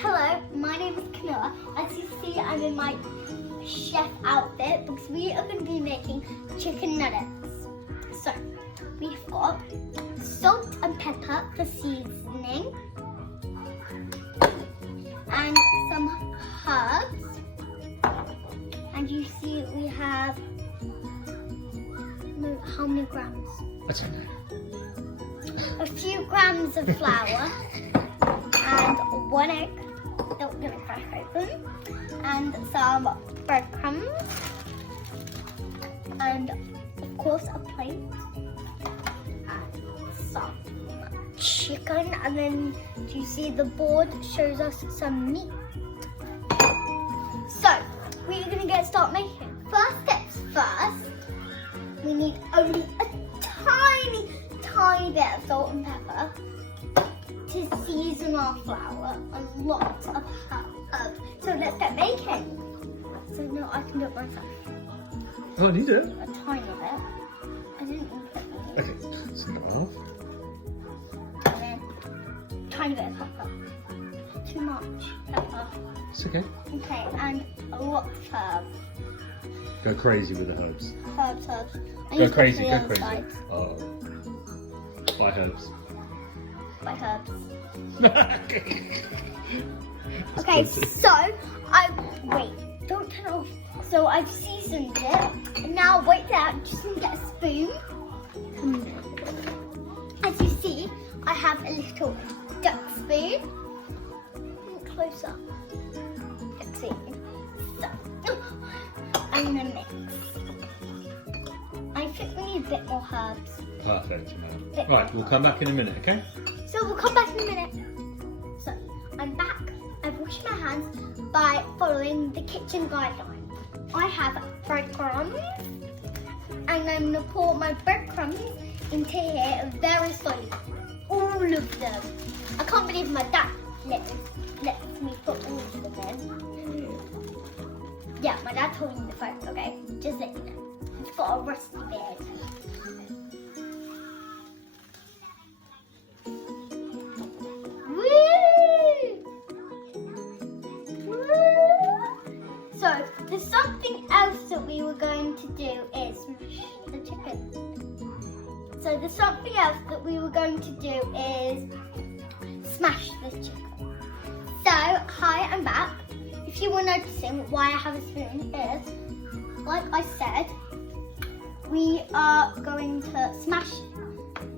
Hello, my name is Camilla. As you see, I'm in my chef outfit because we are going to be making chicken nuggets. So, we've got salt and pepper for seasoning and some herbs. And you see we have, how many grams? I don't know. A few grams of flour and 1 egg that we're going to crack open, and some breadcrumbs, and of course a plate, and some chicken, and then do you see the board shows us some meat. So we're going to get started making. First steps first, we need only a tiny bit of salt and pepper to season our flour and lots of herbs. So let's get baking. So no, I can do it myself. Oh, you do it? A tiny bit. I didn't even put any. Okay, send it off. And then tiny bit of pepper. Too much pepper. It's okay. Okay, and a lot of herbs. Go crazy with the herbs. Herbs. Go crazy, go crazy. Sides. Oh. Buy herbs. By herbs. That's Okay, plenty. so wait, don't turn it off. So I've seasoned it, and now wait there, I'm just gonna get a spoon. As you see, I have a little duck spoon. Close up. Duck spoon. So, I'm gonna mix. I think we need a bit more herbs. Perfect. Right, we'll come back in a minute, okay? So we'll come back in a minute. So I'm back. I've washed my hands by following the kitchen guidelines. I have breadcrumbs, and I'm gonna pour my breadcrumbs into here very slowly. All of them. I can't believe my dad lets me put all of them in. Yeah, my dad told me the first, okay? Just let you know. He's got a rusty beard. So, there's something else that we were going to do is smash the chicken. So, there's something else that we were going to do is smash this chicken. So, hi, I'm back. If you were noticing why I have a spoon is, like I said, we are going to smash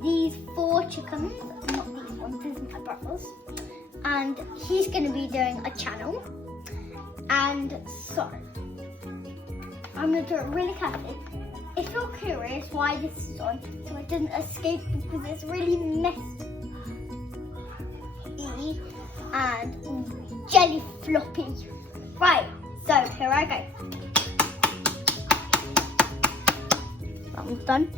these 4 chickens, not these ones, these are my brothers. And he's going to be doing a channel. And so, I'm going to do it really carefully. If you're curious why this is on, so it doesn't escape because it's really messy and jelly floppy. Right, so here I go. That one's done.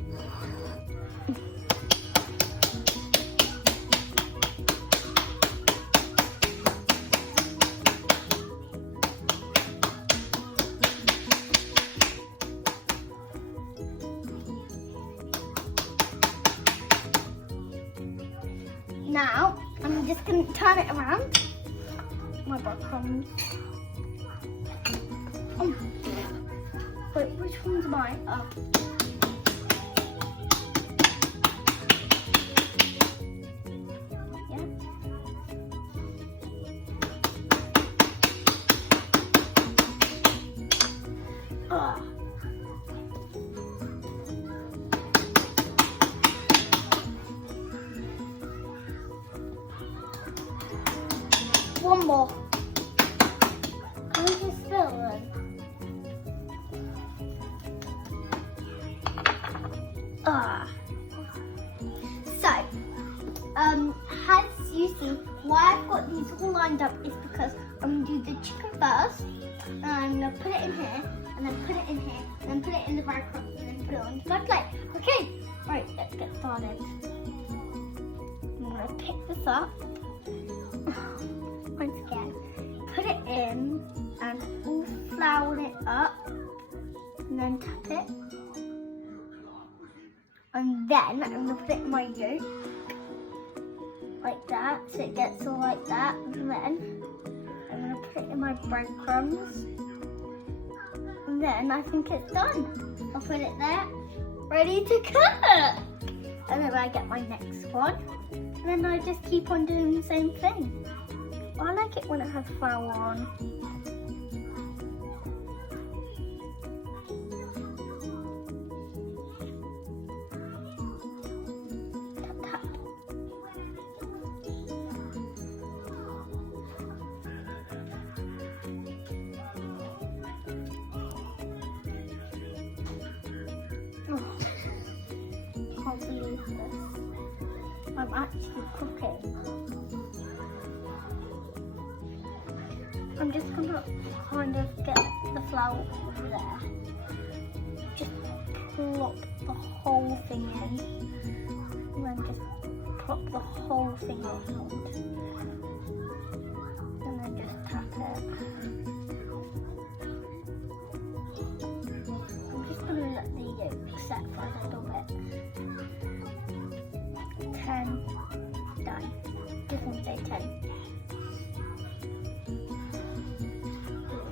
Now, I'm just going to turn it around. My breadcrumbs. Oh. Wait, which one's mine? Oh. Yeah. Oh. One more. Can we just spill it? So, as you see, why I've got these all lined up is because I'm going to do the chicken first, and I'm going to put it in here, and then put it in here, and then put it in the breadcrumbs, and then put it onto my plate. Okay, right, let's get started. I'm going to pick this up. Once again, put it in and all flour it up and then tap it. And then I'm going to put it in my yolk. like that, so it gets all like that. And then I'm gonna put it in my breadcrumbs. And then I think it's done. I'll put it there, ready to cook. And then I get my next one. And then I just keep on doing the same thing. I like it when it has flour on. Tap, tap. Oh, can't believe this. I'm actually cooking. I'm just gonna kind of get the flour over there. Just plop the whole thing in. And then just plop the whole thing around. And then just tap it. I'm just gonna let the yolk set for a little bit. 10, done. Just gonna say 10.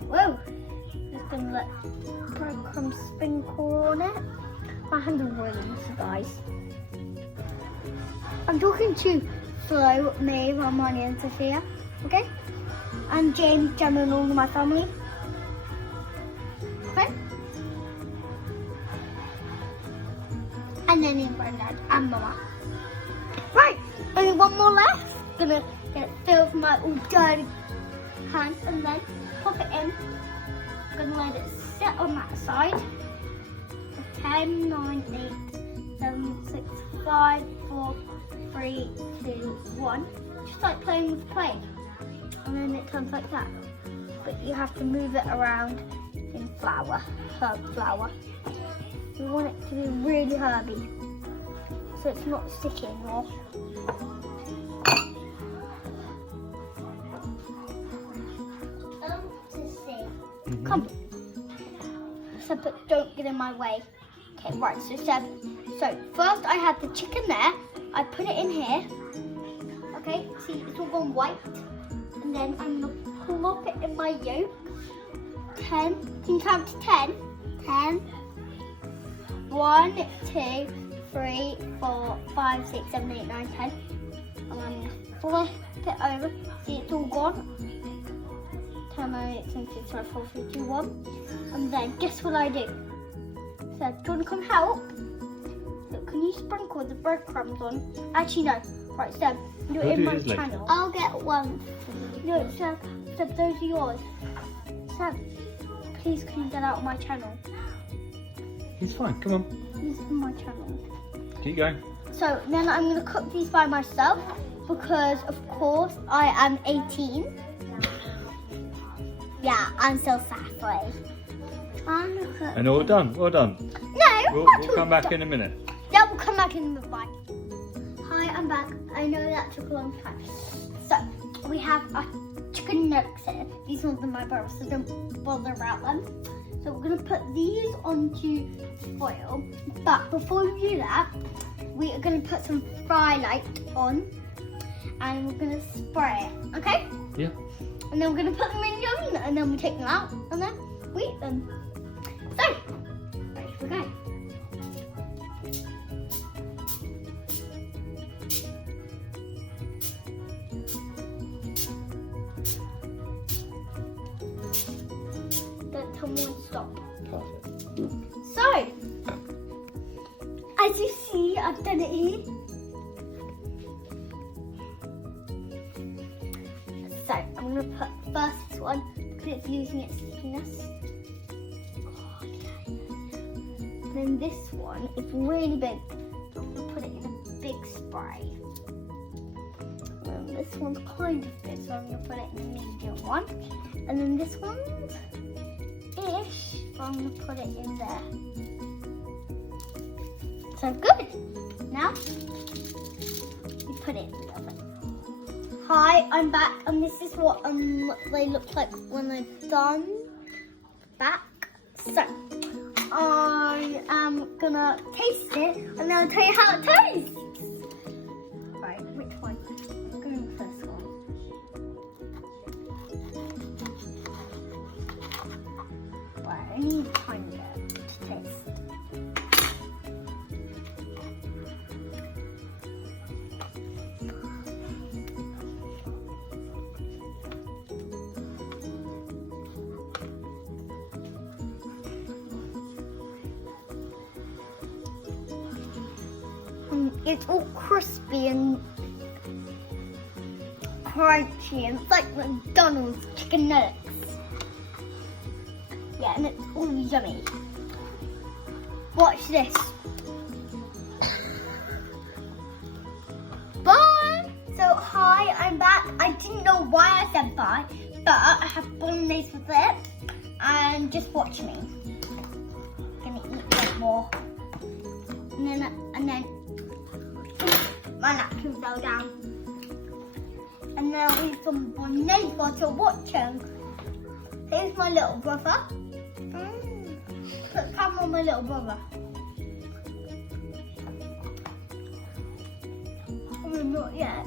Whoa! Just gonna let breadcrumbs sprinkle on it. My hands are really messy, guys. I'm talking to Flo, May, Ramani, and Sophia, okay? And James, Gemma, and all of my family. Okay? And then in Granddad and Mama. Right, only one more left. Gonna get it filled with my all dirty hands and then pop it in. I'm gonna let it sit on that side. 10, 9, 8, 7, 6, 5, 4, 3, 2, 1. Just like playing with play. And then it comes like that. But you have to move it around in flour, herb flour. You want it to be really herby, so it's not sticking or. Come. So, but don't get in my way. Okay, right, so first I had the chicken there. I put it in here. Okay, see, it's all gone white. And then I'm going to plop it in my yolk. 10, can you count to 10? 10. 1, 2, 3, 4, 5, 6, 7, 8, 9, 10. And I'm going to flip it over. See, it's all gone. 10, 9, 8, 7, 6, 5, 4, 3, 2, 1. And then guess what I do? So, do you want to come help? Look, can you sprinkle the breadcrumbs on? Actually, no. Right, Seb, do it in my channel. I'll get one. No, Seb, those are yours. Seb, please can you get out of my channel? He's fine, come on. He's in my channel. Keep going. So, then I'm going to cook these by myself because, of course, I am 18. Yeah, I'm so sassy. And all done, well done. No, We'll come back in a minute. Yeah, we'll come back in a minute. Bye. Hi, I'm back. I know that took a long time. So, we have our chicken nuggets here. These ones are my brothers, so don't bother about them. So we're going to put these onto foil. But before we do that, we are going to put some fry light on. And we're going to spray it, okay? Yeah. And then we're going to put them in the oven, and then we take them out, and then we eat them. So, ready for go. Don't tell me when to stop. Perfect. So, as you see, I've done it here. So, I'm going to put first this one because it's losing its stickiness. And then this one is really big. I'm going to put it in a big spray. And then this one's kind of big, so I'm going to put it in a medium one. And then this one's ish, so I'm going to put it in there. So good. Now, you put it in the oven. Hi, I'm back, and this is what they look like when they're done. Back. So, I am gonna taste it, and then I'll tell you how it tastes. Right, which one? I need time to taste. It's all crispy and crunchy, and it's like McDonald's chicken nuggets. Yeah, and it's all yummy. Watch this. Bye! So, hi, I'm back. I didn't know why I said bye, but I have bolognese with it. And just watch me. Gonna eat a bit more. And then my napkin fell down. And then I'll eat some bolognese while you're watching. Here's my little brother. Put the camera on my little brother. Not yet.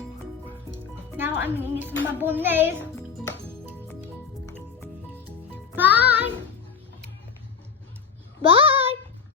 Now I'm eating some of my bolognese.